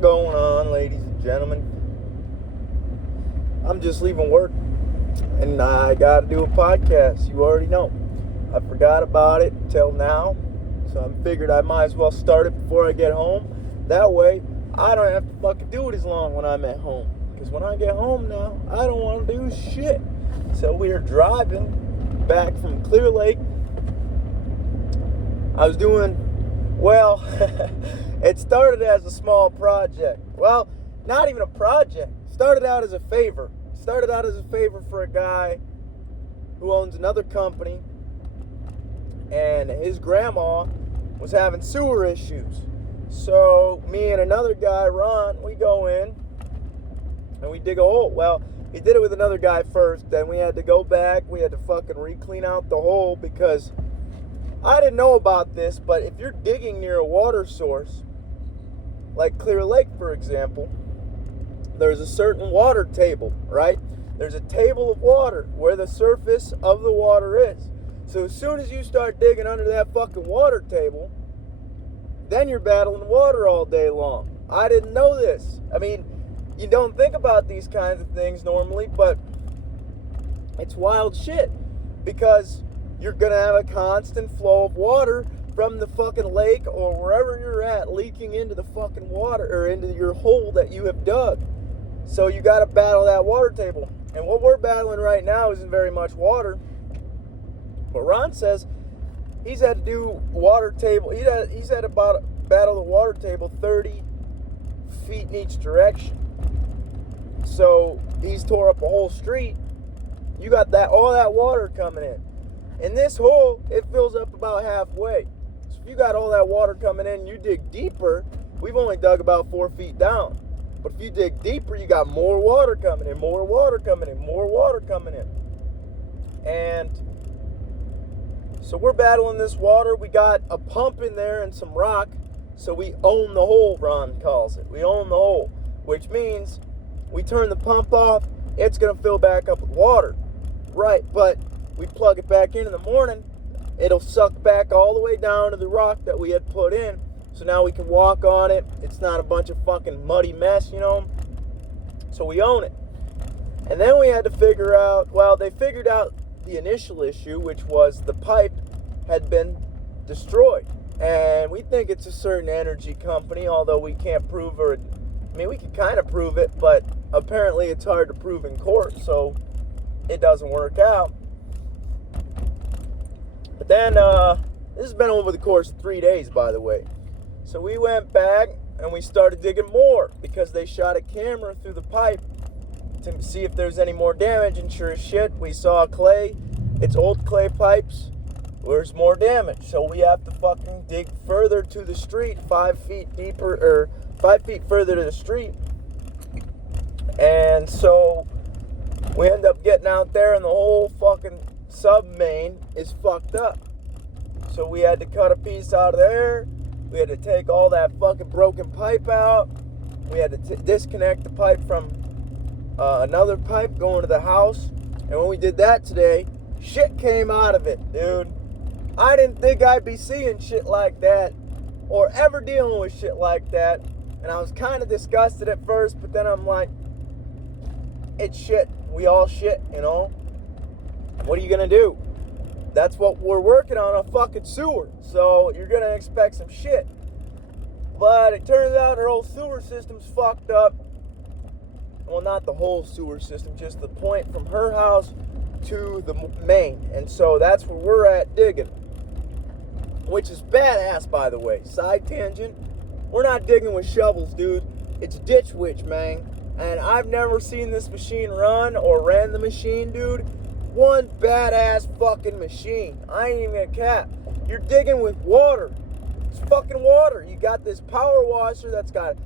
going on, ladies and gentlemen? I'm just leaving work and I gotta do a podcast. You already know. I forgot about it until now, so I figured I might as well start it before I get home. That way, I don't have to fucking do it as long when I'm at home. Because when I get home now, I don't want to do shit. So we are driving back from Clear Lake. I was doing, well, it started as a small project. Well, not even a project. Started out as a favor. Started out as a favor for a guy who owns another company. And his grandma was having sewer issues. So me and another guy, Ron, we go in and we dig a hole. Well, he did it with another guy first. Then we had to go back. We had to fucking re-clean out the hole because I didn't know about this, but if you're digging near a water source, like Clear Lake, for example, there's a certain water table, right? There's a table of water where the surface of the water is. So as soon as you start digging under that fucking water table, then you're battling water all day long. I didn't know this. I mean, you don't think about these kinds of things normally, but it's wild shit because you're going to have a constant flow of water from the fucking lake or wherever you're at leaking into the fucking water or into your hole that you have dug. So you got to battle that water table. And what we're battling right now isn't very much water. But Ron says he's had to do water table. He's had to battle the water table 30 feet in each direction. So he's tore up a whole street. You got all that water coming in. In this hole, it fills up about halfway. So if you got all that water coming in, you dig deeper. We've only dug about 4 feet down. But if you dig deeper, you got more water coming in, more water coming in, more water coming in. And so we're battling this water. We got a pump in there and some rock. So we own the hole, Ron calls it. We own the hole, which means we turn the pump off, it's going to fill back up with water. Right, but we plug it back in the morning, it'll suck back all the way down to the rock that we had put in. So now we can walk on it. It's not a bunch of fucking muddy mess, you know. So we own it. And then we had to figure out, well, they figured out the initial issue, which was the pipe had been destroyed. And we think it's a certain energy company, although we can't prove we can kind of prove it, but apparently it's hard to prove in court, so it doesn't work out. But then, this has been over the course of 3 days, by the way. So we went back and we started digging more because they shot a camera through the pipe to see if there's any more damage, and sure as shit, we saw clay. It's old clay pipes. There's more damage, so we have to fucking dig further to the street, 5 feet deeper, or 5 feet further to the street. And so we end up getting out there and the whole fucking sub main is fucked up. So we had to cut a piece out of there. We had to take all that fucking broken pipe out. We had to disconnect the pipe from another pipe going to the house. And when we did that today, shit came out of it, dude. I didn't think I'd be seeing shit like that or ever dealing with shit like that. And I was kind of disgusted at first, but then I'm like, it's shit. We all shit, you know? What are you gonna do? That's what we're working on, a fucking sewer. So you're gonna expect some shit. But it turns out our whole sewer system's fucked up. Well, not the whole sewer system, just the point from her house to the main. And so that's where we're at digging. Which is badass, by the way. Side tangent. We're not digging with shovels, dude. It's DitchWitch, man. And I've never seen this machine run or ran the machine, dude. One badass fucking machine. I ain't even gonna cap. You're digging with water. It's fucking water. You got this power washer that's got a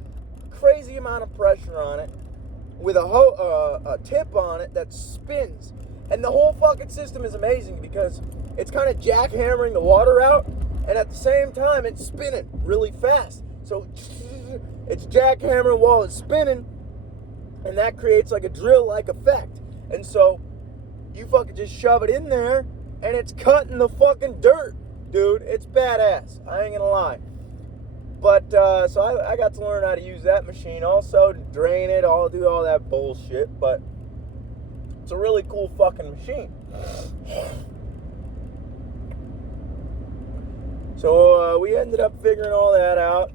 crazy amount of pressure on it with a tip on it that spins. And the whole fucking system is amazing because it's kind of jackhammering the water out, and at the same time it's spinning really fast. So it's jackhammering while it's spinning, and that creates like a drill-like effect. And so you fucking just shove it in there, and it's cutting the fucking dirt, dude. It's badass. I ain't gonna lie. But, so I got to learn how to use that machine also, to drain it, do all that bullshit. But it's a really cool fucking machine. So we ended up figuring all that out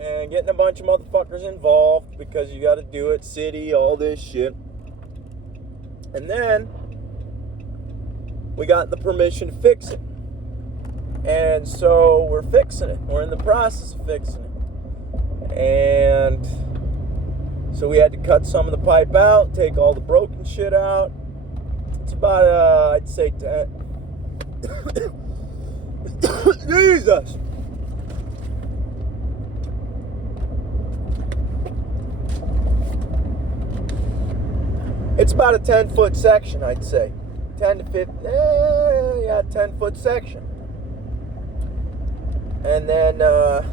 and getting a bunch of motherfuckers involved because you got to do it, city, all this shit. And then we got the permission to fix it. And so we're fixing it. We're in the process of fixing it. And so we had to cut some of the pipe out, take all the broken shit out. It's about, I'd say 10. Jesus! It's about a 10-foot section, I'd say. 10 to 15, 10-foot section. And then, that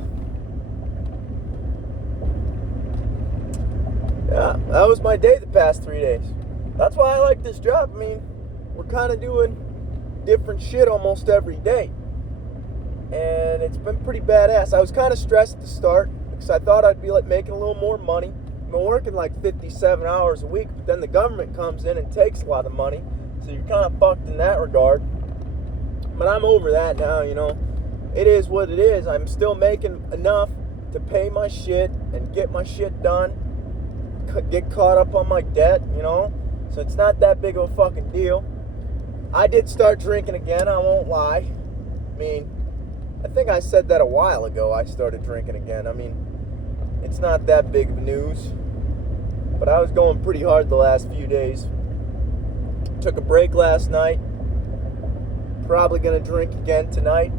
was my day the past 3 days. That's why I like this job. I mean, we're kind of doing different shit almost every day. And it's been pretty badass. I was kind of stressed at the start because I thought I'd be like making a little more money. I'm working like 57 hours a week, but then the government comes in and takes a lot of money. So you're kind of fucked in that regard. But I'm over that now, you know. It is what it is. I'm still making enough to pay my shit and get my shit done. Get caught up on my debt, you know. So it's not that big of a fucking deal. I did start drinking again, I won't lie. I mean, I think I said that a while ago. I started drinking again. I mean, it's not that big of news. But I was going pretty hard the last few days. Took a break last night. Probably going to drink again tonight.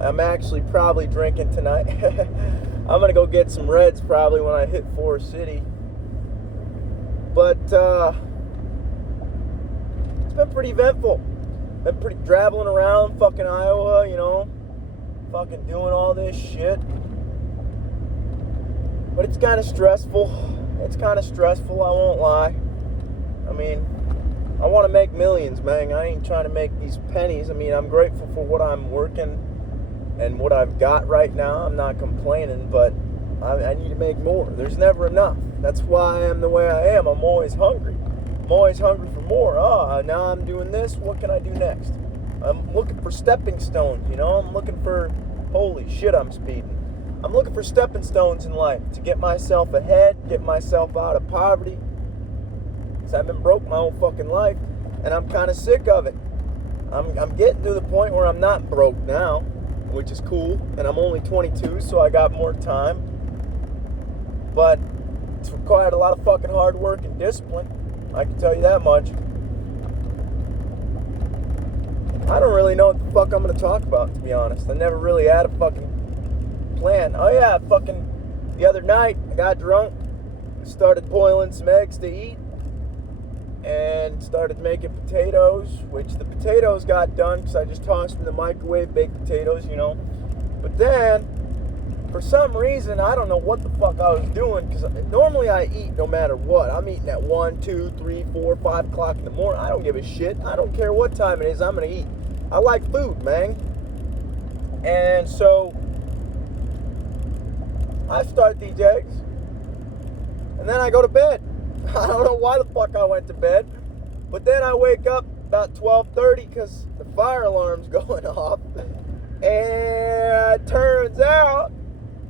I'm actually probably drinking tonight. I'm going to go get some Reds probably when I hit Forest City. But, it's been pretty eventful. Been pretty traveling around fucking Iowa, you know. Fucking doing all this shit. But it's kind of stressful. It's kind of stressful, I won't lie. I mean, I want to make millions, man. I ain't trying to make these pennies. I mean, I'm grateful for what I'm working and what I've got right now. I'm not complaining, but I need to make more. There's never enough. That's why I am the way I am. I'm always hungry. I'm always hungry for more. Now I'm doing this. What can I do next? I'm looking for stepping stones, you know? I'm looking for, holy shit, I'm speeding. I'm looking for stepping stones in life to get myself ahead, get myself out of poverty. Because I've been broke my whole fucking life, and I'm kind of sick of it. I'm getting to the point where I'm not broke now, which is cool, and I'm only 22, so I got more time. But it's required a lot of fucking hard work and discipline. I can tell you that much. I don't really know what the fuck I'm going to talk about, to be honest. I never really had a fucking plan. Oh yeah, fucking the other night, I got drunk, started boiling some eggs to eat, and started making potatoes, which the potatoes got done because I just tossed them in the microwave, baked potatoes, you know. But then, for some reason, I don't know what the fuck I was doing, because normally I eat no matter what. I'm eating at 1, 2, 3, 4, 5 o'clock in the morning. I don't give a shit. I don't care what time it is, I'm going to eat. I like food, man. And so I start these eggs, and then I go to bed. I don't know why the fuck I went to bed, but then I wake up about 12:30 because the fire alarm's going off, and it turns out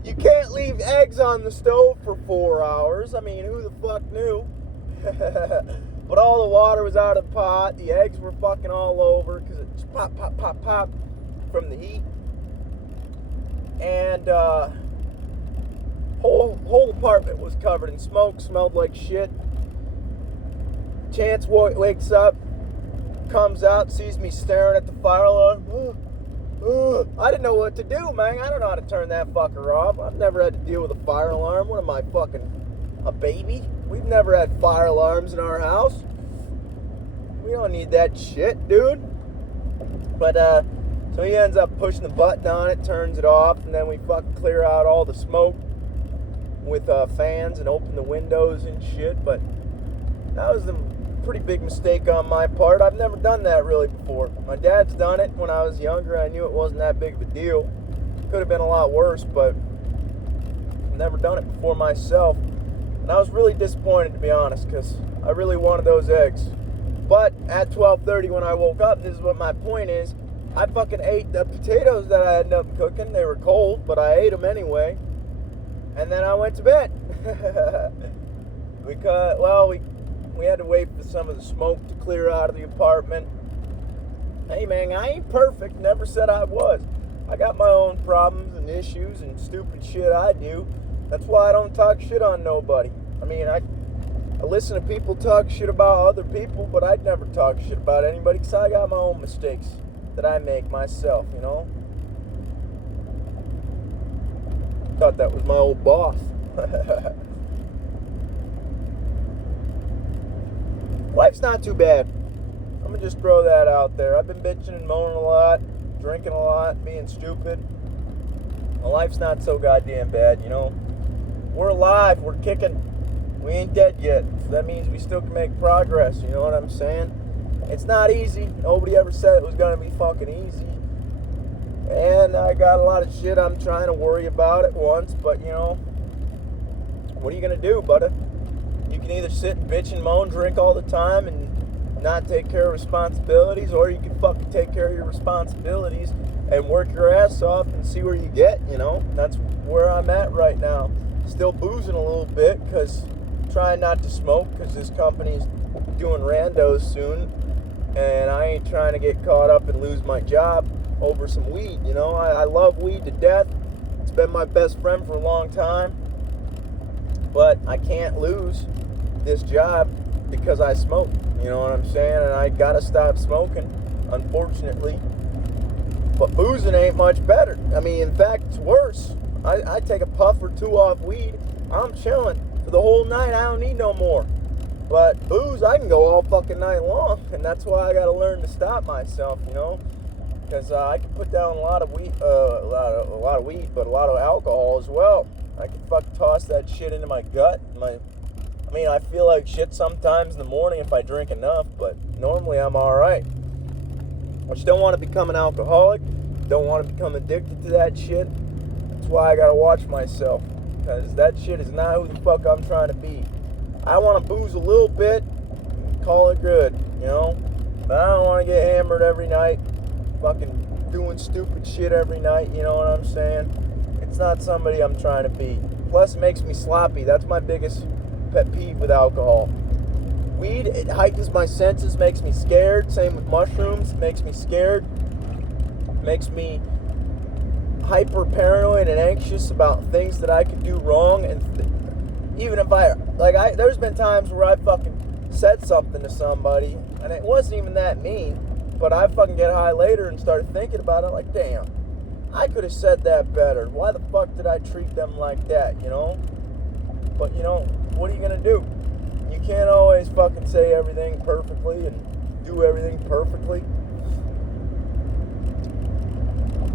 you can't leave eggs on the stove for 4 hours. I mean, who the fuck knew? But all the water was out of the pot, the eggs were fucking all over because it just pop, pop, pop, pop from the heat, and whole apartment was covered in smoke, smelled like shit. Chance wakes up, comes out, sees me staring at the fire alarm. I didn't know what to do, man. I don't know how to turn that fucker off. I've never had to deal with a fire alarm. What am I, fucking a baby? We've never had fire alarms in our house. We don't need that shit, dude. But, so he ends up pushing the button on it, turns it off, and then we fucking clear out all the smoke with fans and open the windows and shit. But that was a pretty big mistake on my part. I've never done that really before. My dad's done it when I was younger. I knew it wasn't that big of a deal. Could have been a lot worse, but I've never done it before myself. And I was really disappointed, to be honest, because I really wanted those eggs. But at 12:30 when I woke up, this is what my point is. I fucking ate the potatoes that I ended up cooking. They were cold, but I ate them anyway. And then I went to bed. Because, well, we had to wait for some of the smoke to clear out of the apartment. Hey, man, I ain't perfect. Never said I was. I got my own problems and issues and stupid shit I do. That's why I don't talk shit on nobody. I mean, I listen to people talk shit about other people, but I'd never talk shit about anybody because I got my own mistakes that I make myself, you know? Thought that was my old boss. Life's not too bad. I'm gonna just throw that out there. I've been bitching and moaning a lot, drinking a lot, being stupid. My life's not so goddamn bad, you know? We're alive, we're kicking. We ain't dead yet, so that means we still can make progress, you know what I'm saying? It's not easy. Nobody ever said it was gonna be fucking easy. And I got a lot of shit I'm trying to worry about at once, but you know, what are you gonna do, buddy? You can either sit and bitch and moan, drink all the time, and not take care of responsibilities, or you can fucking take care of your responsibilities and work your ass off and see where you get, you know? That's where I'm at right now. Still boozing a little bit, because trying not to smoke, because this company's doing randos soon, and I ain't trying to get caught up and lose my job over some weed, you know? I love weed to death. It's been my best friend for a long time, but I can't lose this job because I smoke, you know what I'm saying? And I gotta stop smoking, unfortunately. But boozing ain't much better. I mean, in fact, it's worse. I take a puff or two off weed, I'm chilling for the whole night. I don't need no more. But booze, I can go all fucking night long, and that's why I gotta learn to stop myself, you know? Because I can put down a lot of weed, but a lot of alcohol as well. I can fucking toss that shit into my gut. I mean, I feel like shit sometimes in the morning if I drink enough, but normally I'm all right. I just don't want to become an alcoholic. Don't want to become addicted to that shit. That's why I gotta watch myself, because that shit is not who the fuck I'm trying to be. I want to booze a little bit, call it good, you know? But I don't want to get hammered every night, fucking doing stupid shit every night, you know what I'm saying? It's not somebody I'm trying to be. Plus, it makes me sloppy. That's my biggest pet peeve with alcohol. Weed, it heightens my senses, makes me scared. Same with mushrooms, makes me scared. Makes me hyper paranoid and anxious about things that I could do wrong. And even if there's been times where I fucking said something to somebody, and it wasn't even that mean, but I fucking get high later and started thinking about it, like, damn, I could have said that better. Why the fuck did I treat them like that, you know? But, you know, what are you gonna do? You can't always fucking say everything perfectly and do everything perfectly.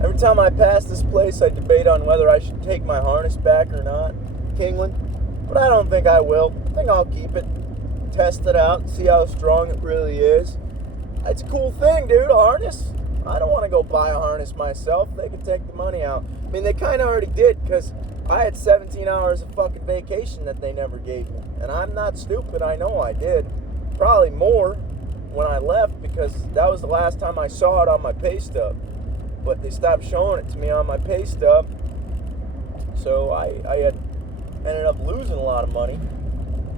Every time I pass this place, I debate on whether I should take my harness back or not, Kingland. But I don't think I will. I think I'll keep it, test it out, see how strong it really is. It's a cool thing, dude, a harness. I don't want to go buy a harness myself. They can take the money out. I mean, they kind of already did, because I had 17 hours of fucking vacation that they never gave me. And I'm not stupid. I know I did. Probably more when I left, because that was the last time I saw it on my pay stub. But they stopped showing it to me on my pay stub. So I had ended up losing a lot of money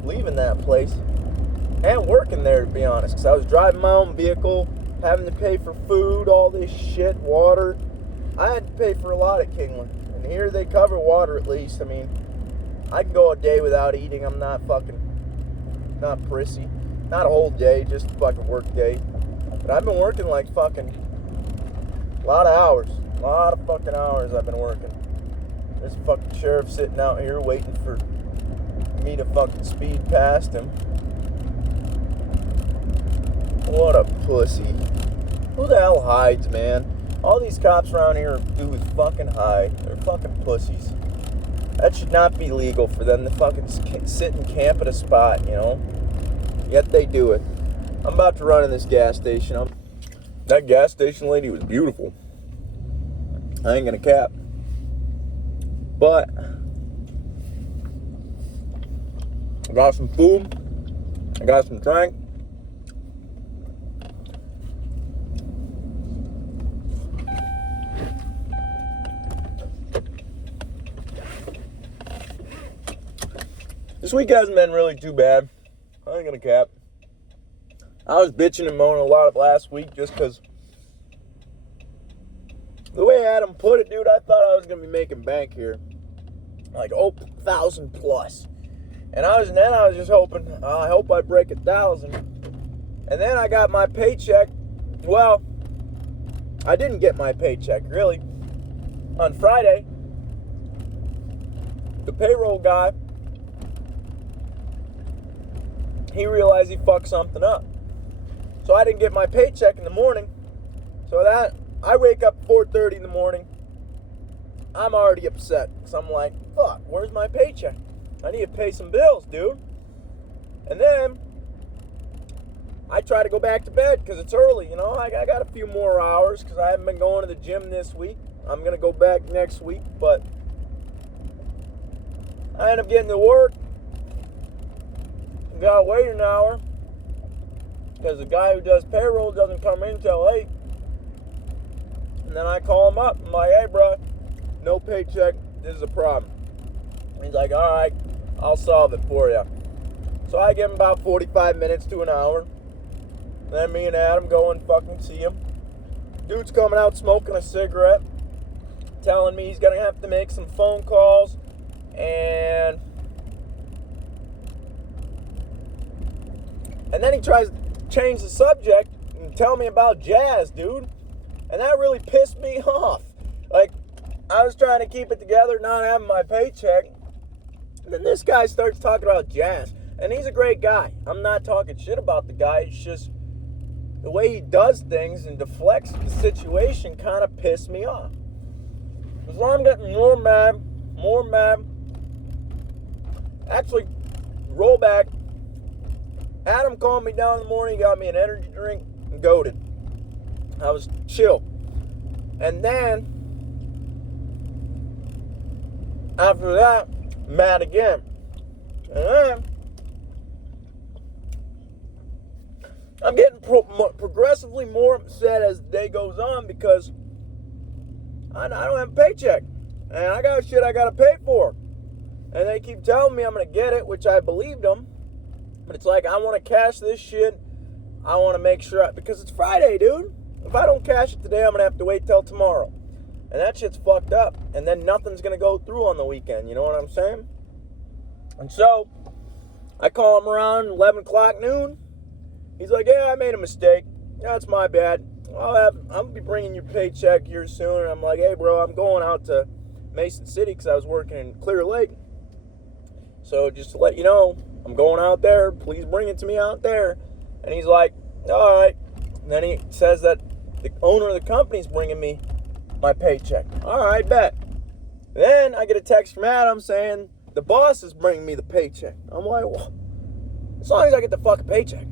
leaving that place and working there, to be honest, because I was driving my own vehicle, having to pay for food, all this shit, water. I had to pay for a lot at Kingland, and here they cover water at least. I mean, I can go a day without eating. I'm not prissy. Not a whole day, just a fucking work day. But I've been working like fucking a lot of hours. A lot of fucking hours I've been working. There's a fucking sheriff sitting out here waiting for me to fucking speed past him. What a pussy. Who the hell hides, man? All these cops around here do is fucking hide. They're fucking pussies. That should not be legal for them to fucking sit and camp at a spot, you know? Yet they do it. I'm about to run in this gas station. That gas station lady was beautiful. I ain't gonna cap. But I got some food. I got some drink. This week hasn't been really too bad. I ain't gonna cap. I was bitching and moaning a lot of last week just because the way Adam put it, dude, I thought I was gonna be making bank here. Like, 1,000 plus. And I was just hoping, I hope I break 1,000. And then I got my paycheck. Well, I didn't get my paycheck, really. On Friday, the payroll guy, he realized he fucked something up. So I didn't get my paycheck in the morning. So I wake up 4:30 in the morning. I'm already upset. Because I'm like, fuck, where's my paycheck? I need to pay some bills, dude. And then I try to go back to bed because it's early, you know. I got a few more hours because I haven't been going to the gym this week. I'm going to go back next week. But I end up getting to work. Gotta wait an hour because the guy who does payroll doesn't come in until 8. And then I call him up. I'm like, hey, bro, no paycheck. This is a problem. He's like, all right, I'll solve it for you. So I give him about 45 minutes to an hour. Then me and Adam go and fucking see him. Dude's coming out smoking a cigarette, telling me he's gonna have to make some phone calls and then he tries to change the subject and tell me about jazz, dude. And that really pissed me off. Like, I was trying to keep it together, not having my paycheck. And then this guy starts talking about jazz. And he's a great guy. I'm not talking shit about the guy. It's just the way he does things and deflects the situation kind of pissed me off. So I'm getting more mad. Actually, roll back. Adam called me down in the morning, got me an energy drink, and goated. I was chill. And then, after that, mad again. And then, I'm getting progressively more upset as the day goes on because I don't have a paycheck. And I got shit I got to pay for. And they keep telling me I'm going to get it, which I believed them. But it's like, I want to cash this shit. I want to make sure, because it's Friday, dude. If I don't cash it today, I'm going to have to wait till tomorrow. And that shit's fucked up. And then nothing's going to go through on the weekend. You know what I'm saying? And so, I call him around 11 o'clock noon. He's like, yeah, I made a mistake. That's my bad. I'll be bringing your paycheck here soon. And I'm like, hey, bro, I'm going out to Mason City because I was working in Clear Lake. So just to let you know, I'm going out there. Please bring it to me out there. And he's like, all right. And then he says that the owner of the company's bringing me my paycheck. All right, bet. Then I get a text from Adam saying the boss is bringing me the paycheck. I'm like, well, as long as I get the fucking paycheck.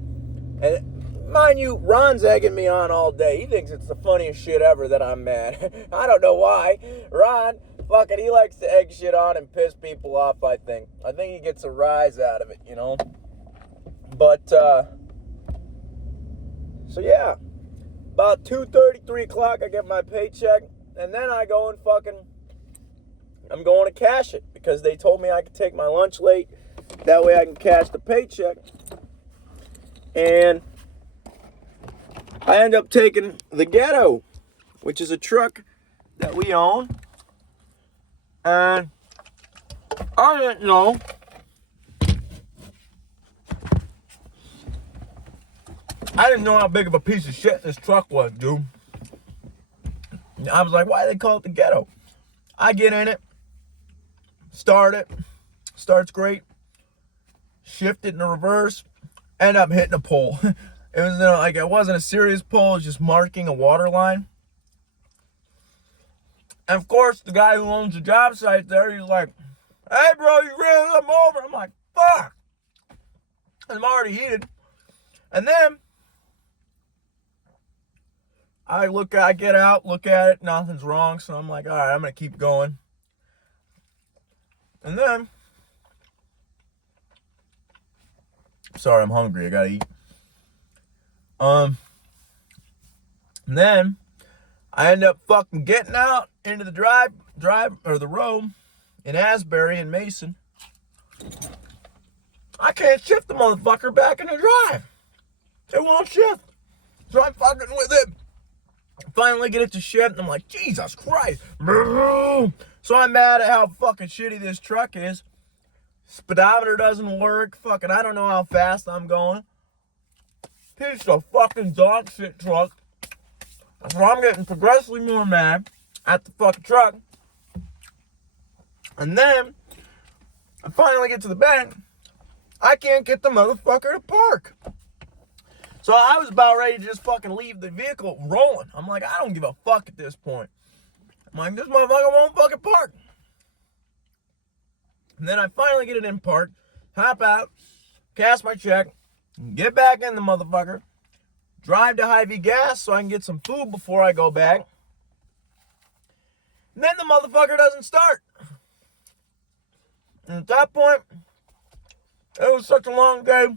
And mind you, Ron's egging me on all day. He thinks it's the funniest shit ever that I'm mad. I don't know why. Ron, fucking, he likes to egg shit on and piss people off, I think. I think he gets a rise out of it, you know? But, so yeah. About 2:30, 3 o'clock, I get my paycheck. And then I go and I'm going to cash it. Because they told me I could take my lunch late. That way I can cash the paycheck. And I end up taking the Ghetto, which is a truck that we own. And I didn't know how big of a piece of shit this truck was, dude. I was like, why do they call it the Ghetto? I get in it, start it, starts great, shift it in the reverse, end up hitting a pole. It was like, it wasn't a serious pole, it was just marking a water line. And of course, the guy who owns the job site there, he's like, hey bro, you ran something over. I'm like, fuck. I'm already heated. And then I get out, look at it, nothing's wrong. So I'm like, all right, I'm going to keep going. And then, sorry, I'm hungry. I gotta eat. And then I end up fucking getting out into the drive or the road in Asbury and Mason. I can't shift the motherfucker back in the drive. It won't shift. So I'm fucking with it. Finally get it to shift, and I'm like, Jesus Christ. So I'm mad at how fucking shitty this truck is. Speedometer doesn't work. Fucking, I don't know how fast I'm going. Piece of fucking dog shit truck. So I'm getting progressively more mad at the fucking truck. And then, I finally get to the bank. I can't get the motherfucker to park. So I was about ready to just fucking leave the vehicle rolling. I'm like, I don't give a fuck at this point. I'm like, this motherfucker won't fucking park. And then I finally get it in park, hop out, cash my check, get back in the motherfucker, drive to Hy-Vee Gas so I can get some food before I go back. And then the motherfucker doesn't start. And at that point, it was such a long day.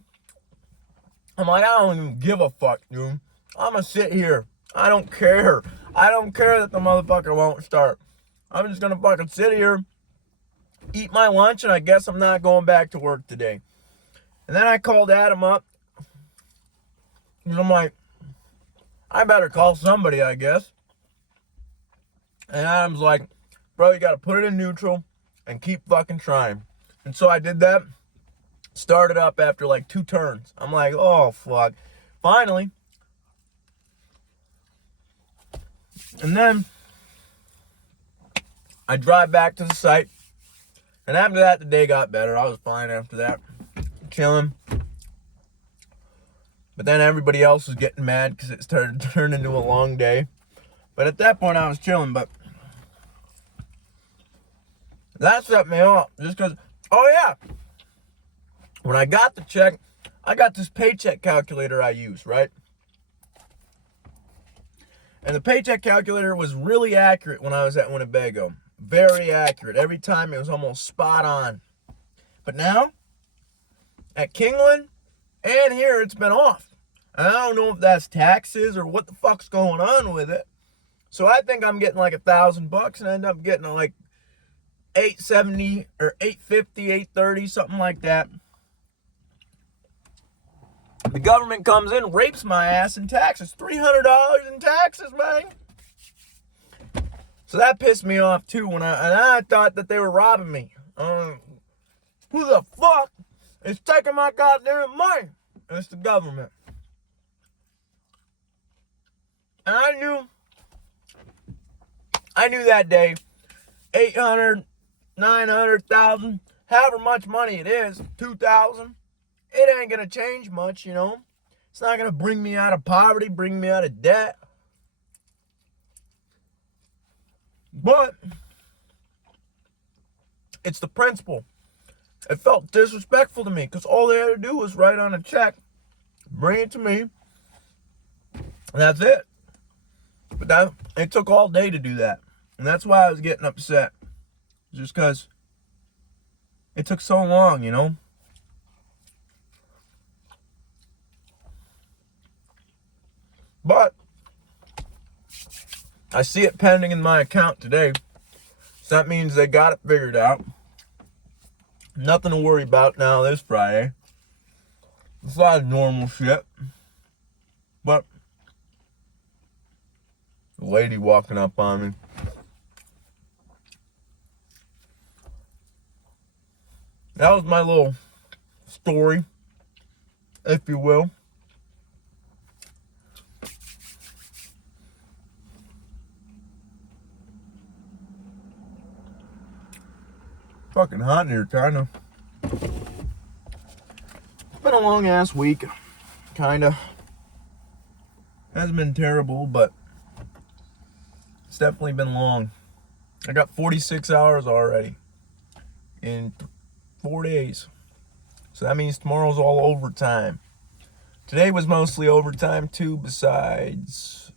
I'm like, I don't even give a fuck, dude. I'm gonna sit here. I don't care. I don't care that the motherfucker won't start. I'm just gonna fucking sit here, eat my lunch, and I guess I'm not going back to work today. And then I called Adam up. And I'm like, I better call somebody, I guess. And Adam's like, bro, you gotta put it in neutral and keep fucking trying. And so I did that. Started up after like 2 turns. I'm like, oh, fuck. Finally. And then I drive back to the site. And after that, the day got better. I was fine after that. Chilling. But then everybody else was getting mad because it started to turn into a long day. But at that point, I was chilling. But that set me off. Just because, oh yeah. When I got the check, I got this paycheck calculator I use, right? And the paycheck calculator was really accurate when I was at Winnebago. Very accurate. Every time it was almost spot on. But now, at Kingland and here, it's been off. And I don't know if that's taxes or what the fuck's going on with it. So I think I'm getting like $1,000 and I end up getting like $870 or $850, $830, something like that. The government comes in, rapes my ass in taxes. $300 in taxes, man. So that pissed me off too. And I thought that they were robbing me. Who the fuck is taking my goddamn money? And it's the government. And I knew that day, 800, 900,000, however much money it is, 2,000. It ain't gonna change much, you know. It's not gonna bring me out of poverty, bring me out of debt. But it's the principle. It felt disrespectful to me because all they had to do was write on a check, bring it to me, and that's it. But it took all day to do that. And that's why I was getting upset. Just because it took so long, you know. But I see it pending in my account today. So that means they got it figured out. Nothing to worry about now this Friday. It's a lot of normal shit. But the lady walking up on me. That was my little story, if you will. Fucking hot in here, kinda. It's been a long ass week, kinda. Hasn't been terrible, but it's definitely been long. I got 46 hours already in 4 days. So that means tomorrow's all overtime. Today was mostly overtime too, besides,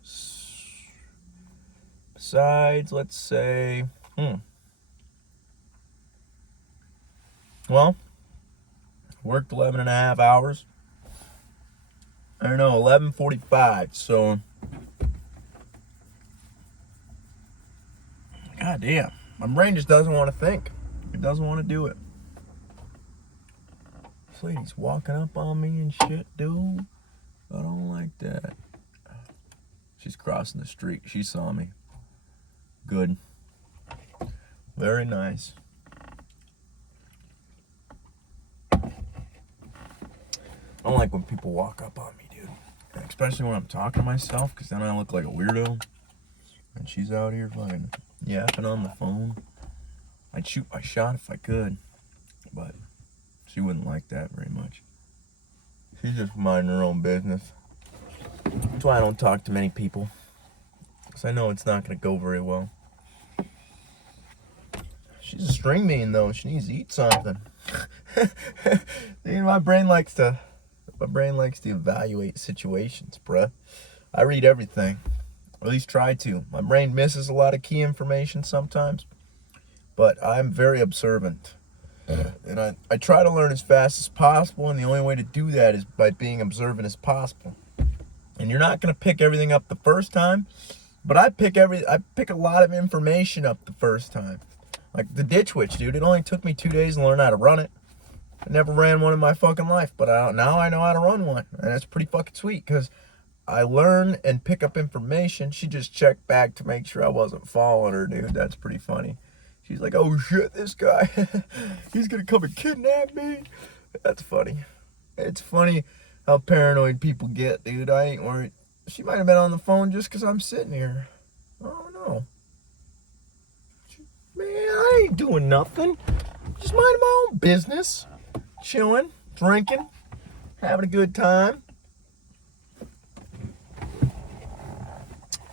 let's say, Well, worked 11 and a half hours. I don't know, 11:45. So, god damn, my brain just doesn't want to think. It doesn't want to do it. This lady's walking up on me and shit, dude. I don't like that. She's crossing the street. She saw me. Good. Very nice. I don't like when people walk up on me, dude. Especially when I'm talking to myself, because then I look like a weirdo. And she's out here fucking yapping on the phone. I'd shoot my shot if I could. But she wouldn't like that very much. She's just minding her own business. That's why I don't talk to many people. Because I know it's not going to go very well. She's a string bean, though. She needs to eat something. My brain likes to evaluate situations, bruh. I read everything. Or at least try to. My brain misses a lot of key information sometimes. But I'm very observant. And I try to learn as fast as possible, and the only way to do that is by being observant as possible. And you're not going to pick everything up the first time, but I pick a lot of information up the first time. Like the DitchWitch, dude. It only took me 2 days to learn how to run it. I never ran one in my fucking life, but now I know how to run one. And that's pretty fucking sweet, because I learn and pick up information. She just checked back to make sure I wasn't following her, dude. That's pretty funny. She's like, oh shit, this guy, he's gonna come and kidnap me. That's funny. It's funny how paranoid people get, dude. I ain't worried. She might have been on the phone just because I'm sitting here. I don't know. Man, I ain't doing nothing. Just minding my own business. Chilling, drinking, having a good time.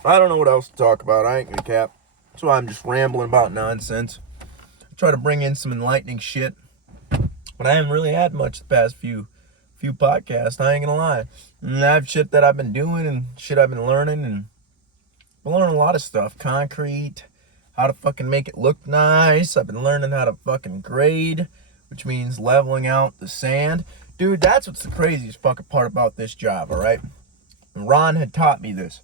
I don't know what else to talk about. I ain't gonna cap. That's why I'm just rambling about nonsense. I try to bring in some enlightening shit. But I haven't really had much the past few podcasts. I ain't gonna lie. And I have shit that I've been doing and shit I've been learning. And I've learned a lot of stuff. Concrete. How to fucking make it look nice. I've been learning how to fucking grade. Which means leveling out the sand. Dude, that's what's the craziest fucking part about this job, alright? And Ron had taught me this.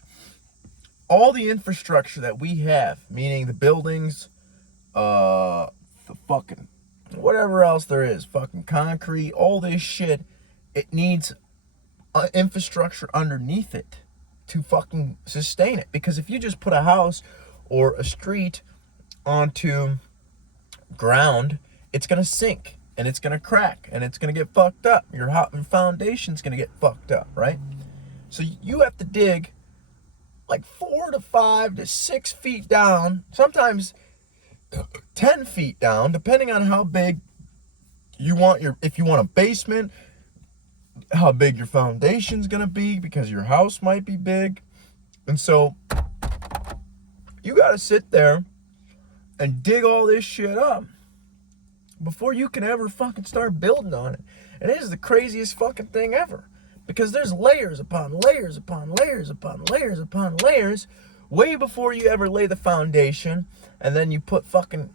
All the infrastructure that we have, meaning the buildings, the fucking whatever else there is, fucking concrete, all this shit, it needs infrastructure underneath it to fucking sustain it. Because if you just put a house or a street onto ground, it's gonna sink and it's gonna crack and it's gonna get fucked up. Your foundation's gonna get fucked up, right? So you have to dig like 4 to 5 to 6 feet down, sometimes 10 feet down, depending on how big you want if you want a basement, how big your foundation's gonna be, because your house might be big. And so you gotta sit there and dig all this shit up before you can ever fucking start building on it. And it is the craziest fucking thing ever. Because there's layers upon layers upon layers upon layers upon layers way before you ever lay the foundation. And then you put fucking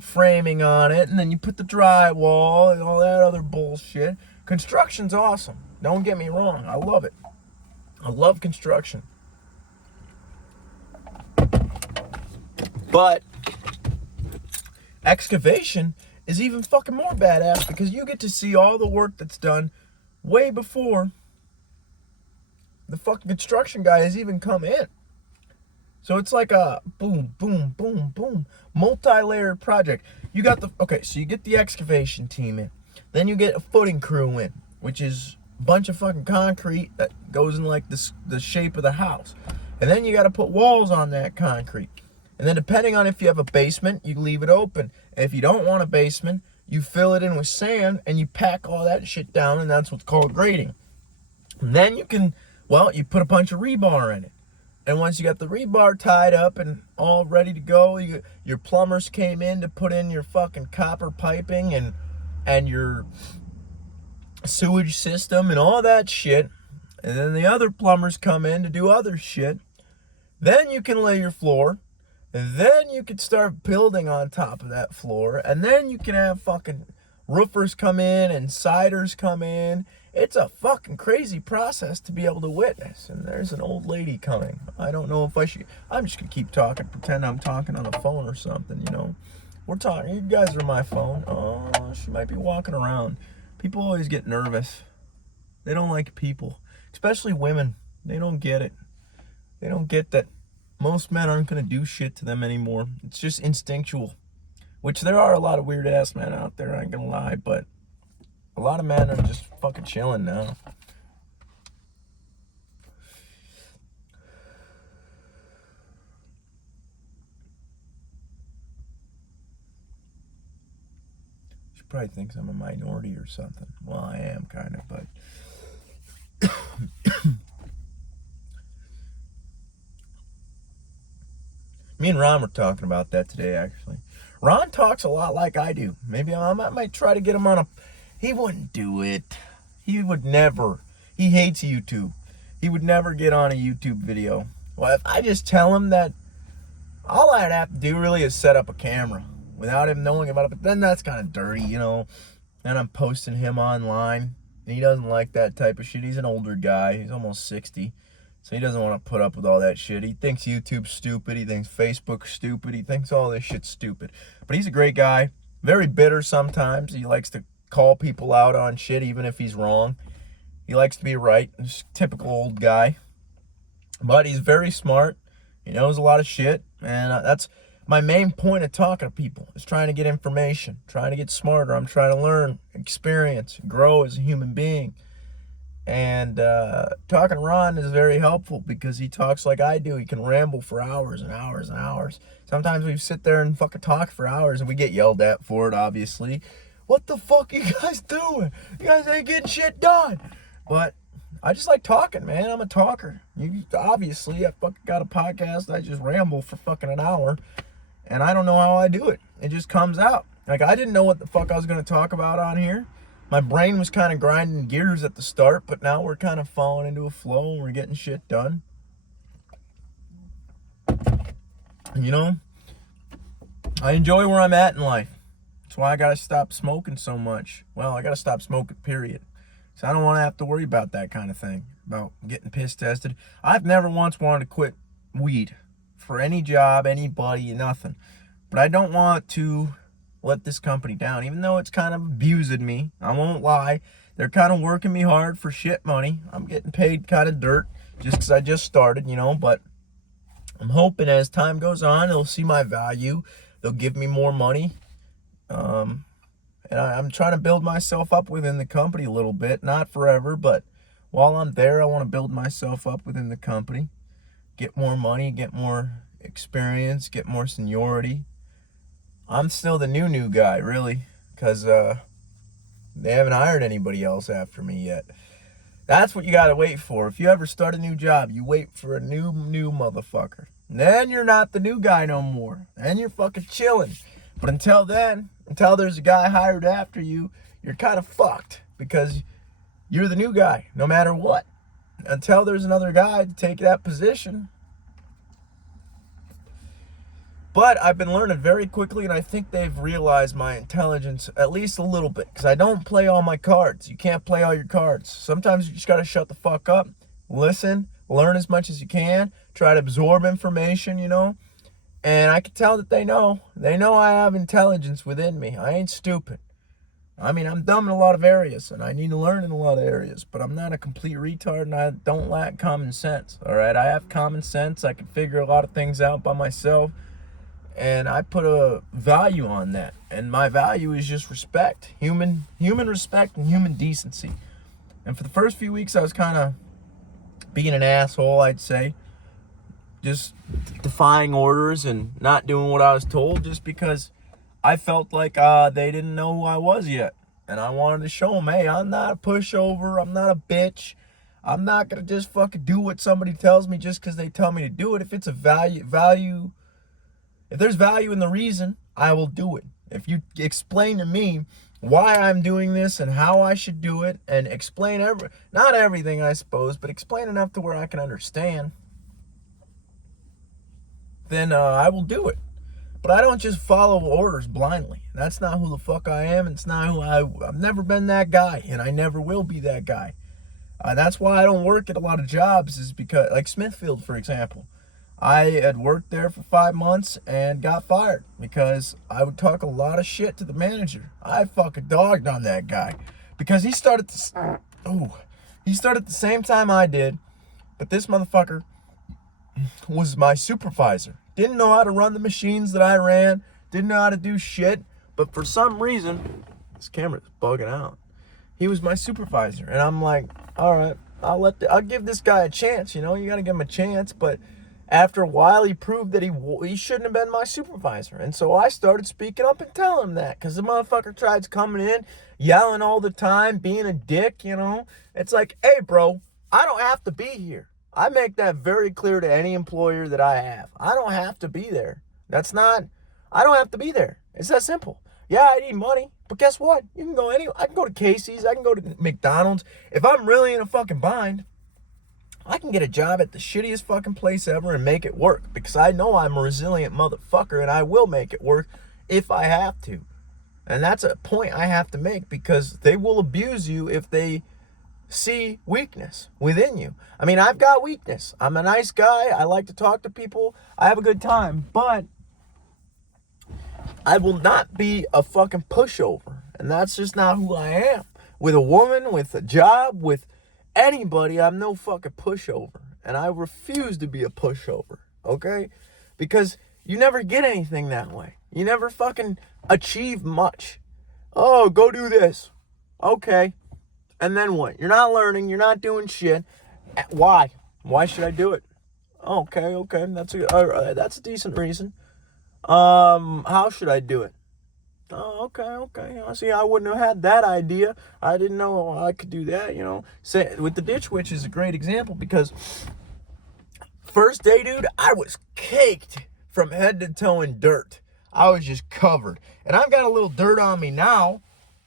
framing on it. And then you put the drywall and all that other bullshit. Construction's awesome. Don't get me wrong. I love it. I love construction. But excavation is even fucking more badass, because you get to see all the work that's done way before the fucking construction guy has even come in. So it's like a boom, boom, boom, boom, multi-layered project. You got so you get the excavation team in. Then you get a footing crew in, which is a bunch of fucking concrete that goes in like the shape of the house. And then you got to put walls on that concrete. And then depending on if you have a basement, you leave it open. And if you don't want a basement, you fill it in with sand and you pack all that shit down, and that's what's called grading. And then you put a bunch of rebar in it. And once you got the rebar tied up and all ready to go, your plumbers came in to put in your fucking copper piping and your sewage system and all that shit. And then the other plumbers come in to do other shit. Then you can lay your floor. And then you can start building on top of that floor. And then you can have fucking roofers come in and siders come in. It's a fucking crazy process to be able to witness. And there's an old lady coming. I don't know if I should. I'm just gonna keep talking, pretend I'm talking on the phone or something, you know. We're talking. You guys are my phone. Oh, she might be walking around. People always get nervous. They don't like people, especially women. They don't get it. They don't get that most men aren't gonna do shit to them anymore. It's just instinctual. Which there are a lot of weird ass men out there, I ain't gonna lie, but a lot of men are just fucking chilling now. She probably thinks I'm a minority or something. Well, I am kind of, but me and Ron were talking about that today, actually. Ron talks a lot like I do. Maybe I might try to get him on a... He wouldn't do it. He would never. He hates YouTube. He would never get on a YouTube video. Well, if I just tell him that all I'd have to do really is set up a camera without him knowing about it, but then that's kind of dirty, you know. And I'm posting him online. And he doesn't like that type of shit. He's an older guy. He's almost 60. So he doesn't want to put up with all that shit. He thinks YouTube's stupid. He thinks Facebook's stupid. He thinks all this shit's stupid. But he's a great guy. Very bitter sometimes. He likes to call people out on shit even if he's wrong. He likes to be right. He's a typical old guy. But he's very smart. He knows a lot of shit. And that's my main point of talking to people, is trying to get information, trying to get smarter. I'm trying to learn, experience, grow as a human being. And talking to Ron is very helpful because he talks like I do. He can ramble for hours and hours and hours. Sometimes we sit there and fucking talk for hours and we get yelled at for it, obviously. What the fuck are you guys doing? You guys ain't getting shit done. But I just like talking, man. I'm a talker. Obviously, I fucking got a podcast. I just ramble for fucking an hour. And I don't know how I do it. It just comes out. Like, I didn't know what the fuck I was going to talk about on here. My brain was kind of grinding gears at the start, but now we're kind of falling into a flow and we're getting shit done. You know, I enjoy where I'm at in life. That's why I got to stop smoking so much. Well, I got to stop smoking, period. So I don't want to have to worry about that kind of thing, about getting piss tested. I've never once wanted to quit weed for any job, anybody, nothing. But I don't want to let this company down, even though it's kind of abusing me. I won't lie. They're kind of working me hard for shit money. I'm getting paid kind of dirt just because I just started, you know, but I'm hoping as time goes on, they'll see my value. They'll give me more money. And I'm trying to build myself up within the company a little bit. Not forever, but while I'm there, I want to build myself up within the company. Get more money, get more experience, get more seniority. I'm still the new guy, really, because they haven't hired anybody else after me yet. That's what you got to wait for. If you ever start a new job, you wait for a new motherfucker. Then you're not the new guy no more. Then you're fucking chilling. But until then, until there's a guy hired after you, you're kind of fucked because you're the new guy, no matter what. Until there's another guy to take that position. But I've been learning very quickly, and I think they've realized my intelligence at least a little bit, because I don't play all my cards. You can't play all your cards. Sometimes you just got to shut the fuck up, listen, learn as much as you can, try to absorb information, you know. And I can tell that they know. They know I have intelligence within me. I ain't stupid. I mean, I'm dumb in a lot of areas, and I need to learn in a lot of areas, but I'm not a complete retard, and I don't lack common sense, all right? I have common sense. I can figure a lot of things out by myself. And I put a value on that. And my value is just respect. Human respect and human decency. And for the first few weeks, I was kind of being an asshole, I'd say. Just defying orders and not doing what I was told just because I felt like they didn't know who I was yet. And I wanted to show them, hey, I'm not a pushover. I'm not a bitch. I'm not going to just fucking do what somebody tells me just because they tell me to do it. If it's a value... If there's value in the reason, I will do it. If you explain to me why I'm doing this and how I should do it, and explain not everything, I suppose, but explain enough to where I can understand, then I will do it. But I don't just follow orders blindly. That's not who the fuck I am. It's not who I've never been that guy, and I never will be that guy. That's why I don't work at a lot of jobs, is because, like Smithfield, for example. I had worked there for 5 months and got fired because I would talk a lot of shit to the manager. I fucking dogged on that guy because he started the same time I did, but this motherfucker was my supervisor. Didn't know how to run the machines that I ran, didn't know how to do shit, but for some reason, this camera's bugging out. He was my supervisor, and I'm like, all right, I'll give this guy a chance, you know, you gotta give him a chance, but after a while, he proved that he shouldn't have been my supervisor. And so I started speaking up and telling him that. Because the motherfucker tried coming in, yelling all the time, being a dick, you know. It's like, hey, bro, I don't have to be here. I make that very clear to any employer that I have. I don't have to be there. I don't have to be there. It's that simple. Yeah, I need money. But guess what? You can go anywhere. I can go to Casey's. I can go to McDonald's. If I'm really in a fucking bind, I can get a job at the shittiest fucking place ever and make it work because I know I'm a resilient motherfucker and I will make it work if I have to. And that's a point I have to make because they will abuse you if they see weakness within you. I mean, I've got weakness. I'm a nice guy. I like to talk to people. I have a good time, but I will not be a fucking pushover. And that's just not who I am. With a woman, with a job, with anybody, I'm no fucking pushover. And I refuse to be a pushover, okay? Because you never get anything that way. You never fucking achieve much. Oh, go do this. Okay. And then what? You're not learning. You're not doing shit. Why? Why should I do it? Okay. That's a decent reason. How should I do it? Oh, okay. See, I wouldn't have had that idea. I didn't know I could do that, you know. Say, with the DitchWitch is a great example because first day, dude, I was caked from head to toe in dirt. I was just covered. And I've got a little dirt on me now,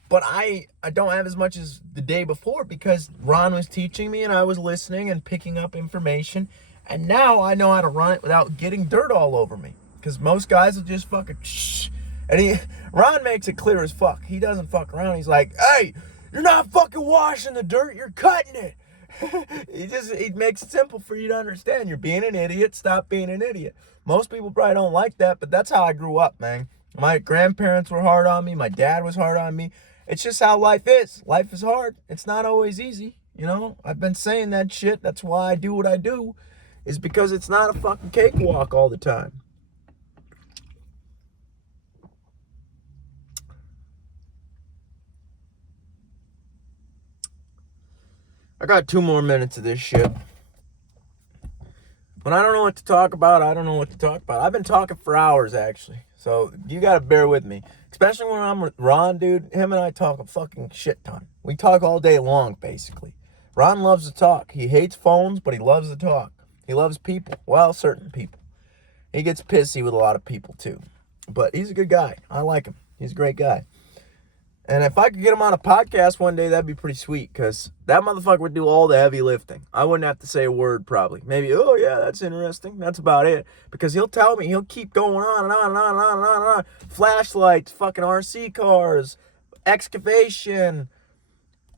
but I don't have as much as the day before because Ron was teaching me and I was listening and picking up information. And now I know how to run it without getting dirt all over me. Because most guys will just fucking shh. And Ron makes it clear as fuck. He doesn't fuck around. He's like, hey, you're not fucking washing the dirt. You're cutting it. He makes it simple for you to understand. You're being an idiot. Stop being an idiot. Most people probably don't like that, but that's how I grew up, man. My grandparents were hard on me. My dad was hard on me. It's just how life is. Life is hard. It's not always easy. You know, I've been saying that shit. That's why I do what I do, is because it's not a fucking cakewalk all the time. I got 2 more minutes of this shit. When I don't know what to talk about, I don't know what to talk about. I've been talking for hours, actually. So you got to bear with me. Especially when I'm with Ron, dude. Him and I talk a fucking shit ton. We talk all day long, basically. Ron loves to talk. He hates phones, but he loves to talk. He loves people. Well, certain people. He gets pissy with a lot of people, too. But he's a good guy. I like him. He's a great guy. And if I could get him on a podcast one day, that'd be pretty sweet, because that motherfucker would do all the heavy lifting. I wouldn't have to say a word, probably. Maybe, oh, yeah, that's interesting. That's about it. Because he'll tell me, he'll keep going on and on and on and on and on and on. Flashlights, fucking RC cars, excavation,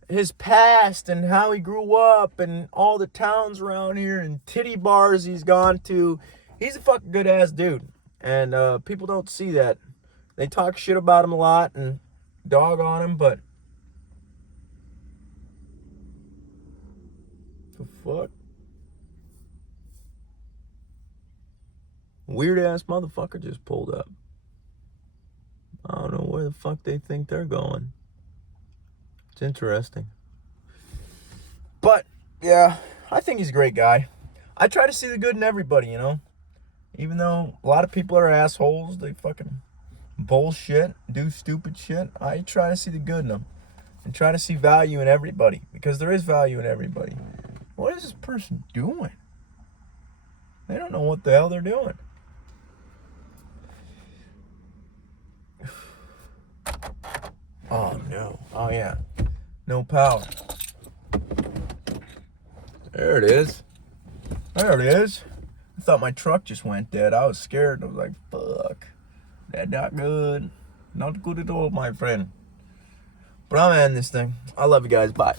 his past and how he grew up and all the towns around here and titty bars he's gone to. He's a fucking good-ass dude. And people don't see that. They talk shit about him a lot and dog on him, but the fuck? Weird ass motherfucker just pulled up. I don't know where the fuck they think they're going. It's interesting. But yeah, I think he's a great guy. I try to see the good in everybody, you know? Even though a lot of people are assholes, they fucking bullshit, do stupid shit. I try to see the good in them and try to see value in everybody, because there is value in everybody. What is this person doing? They don't know what the hell they're doing. Oh no. Oh yeah. No power. There it is. There it is. I thought my truck just went dead. I was scared. I was like, fuck. Not good. Not good at all, my friend. But I'm gonna end this thing. I love you guys. Bye.